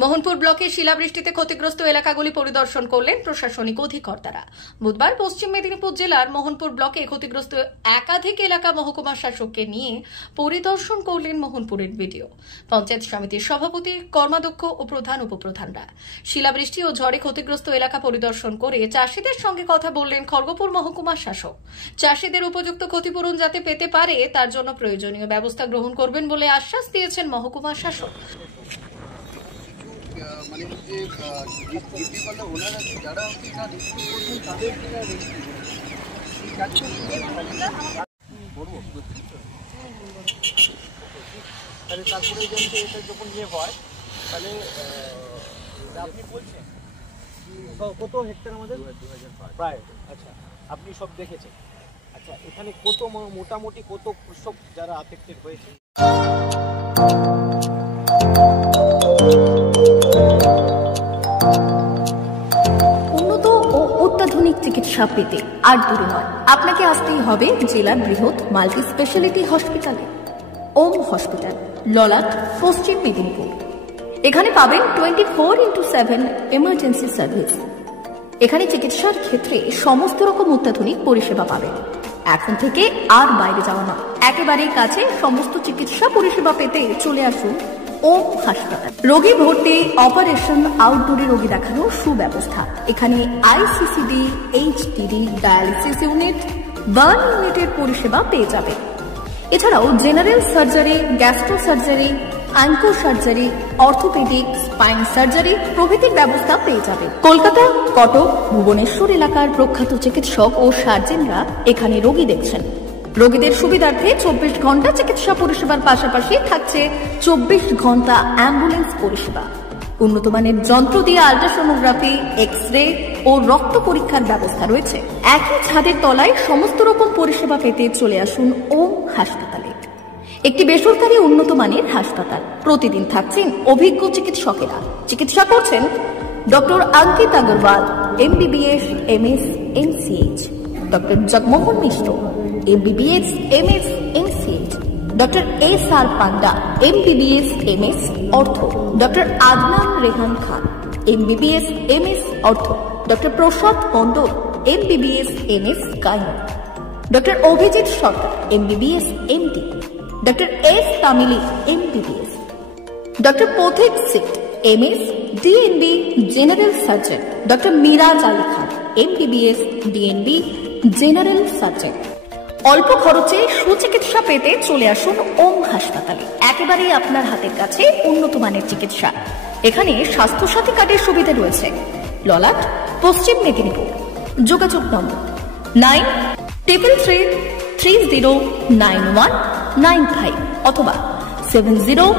মোহনপুর ব্লকের শিলাবৃষ্টিতে ক্ষতিগ্রস্ত এলাকাগুলি পরিদর্শন করলেন প্রশাসনিক অধিকর্তারা। বুধবার পশ্চিম মেদিনীপুর জেলার মোহনপুর ব্লকে ক্ষতিগ্রস্ত একাধিক এলাকা মহকুমা শাসককে নিয়ে পরিদর্শন করলেন মোহনপুরের বিডিও, পঞ্চায়েত সমিতির সভাপতি, কর্মাধ্যক্ষ ও প্রধান উপপ্রধানরা। শিলাবৃষ্টি ও ঝড়ে ক্ষতিগ্রস্ত এলাকা পরিদর্শন করে চাষিদের সঙ্গে কথা বললেন খড়গপুর মহকুমা শাসক। চাষিদের উপযুক্ত ক্ষতিপূরণ যাতে পেতে পারে তার জন্য প্রয়োজনীয় ব্যবস্থা গ্রহণ করবেন বলে আশ্বাস দিয়েছেন মহকুমা শাসক। মানে যে ডিউটি করলে ওনারা যারা রেস্কিউ করছেন তাদের কিনা রেস্কিউ তাহলে তারপরে এটা যখন ইয়ে হয় তাহলে আপনি বলছেন কত হেক্টর আমাদের 2005 প্রায়। আচ্ছা, আপনি সব দেখেছেন। আচ্ছা, এখানে কত মোটামুটি কত কৃষক যারা আফেক্টেড হয়েছে? উন্নত ও অত্যাধুনিক চিকিৎসা পেতে আর দূরে নয়, আপনাকে আসতেই হবে জেলার বৃহৎ মাল্টি স্পেশালিটি হসপিটালে, ওম হসপিটাল, ললাট, পশ্চিম মেদিনীপুর। এখানে পাবেন 24x7 এমার্জেন্সি সার্ভিস। এখানে চিকিৎসার ক্ষেত্রে সমস্ত রকম অত্যাধুনিক পরিষেবা পাবেন। এখন থেকে আর বাইরে যাওয়া নয়, একেবারেই কাছে সমস্ত চিকিৎসা পরিষেবা পেতে চলে আসুন ওম হাসপাতাল। রোগী ভর্তি, অপারেশন, আউটডোরে রোগী দেখানোর সুব্যবস্থা। এখানে ICCD, HDD, dialysis unit, burn ইউনিটের পরিষেবা পেয়ে যাবে। এছাড়াও general surgery, gastro surgery, onco surgery, orthopaedic, spine surgery প্রভৃতির ব্যবস্থা পেয়ে যাবে। কলকাতা, কটক, ভুবনেশ্বর এলাকার প্রখ্যাত চিকিৎসক ও সার্জেনরা এখানে রোগী দেখছেন। রোগীদের সুবিধার্থে 24 ঘন্টা চিকিৎসা পরিষেবার পাশাপাশি থাকছে 24 ঘন্টা অ্যাম্বুলেন্স পরিষেবা। উন্নত মানের যন্ত্র দিয়ে আল্ট্রাসোনোগ্রাফি, এক্স-রে ও রক্ত পরীক্ষার ব্যবস্থা রয়েছে। একই ছাদের তলায় সমস্ত রকম পরিষেবা পেতে চলে আসুন ওম হাসপাতালে। একটি বেসরকারি উন্নত মানের হাসপাতাল। প্রতিদিন থাকছেন অভিজ্ঞ চিকিৎসকেরা। চিকিৎসা করছেন doctor Ankit Agarwal, MBBS, MS, MCH, doctor Jagmohan Mishra, MBBS, MS, MCH, doctor SR Panda, MBBS, MS, ortho, doctor Adnan Rehan Khan, MBBS, MS, ortho, doctor Prasad Mondal, MBBS, MS, gynae, doctor Abhijit Sarkar, MBBS, MD, doctor S Tamili, MBBS, doctor Pathik Sit, MS, DNB, general surgeon, doctor Miraj Ali Khan, MBBS, DNB, general surgeon. অল্প খরচে সুচিকিৎসা পেতে চলে আসুন ওম হাসপাতালে। একেবারেই আপনার হাতের কাছে উন্নত মানের চিকিৎসা। এখানে স্বাস্থ্যসাথী কার্ডের সুবিধা রয়েছে। ললাট, পশ্চিম মেদিনীপুর। যোগাযোগ নম্বর 9333309195 অথবা 70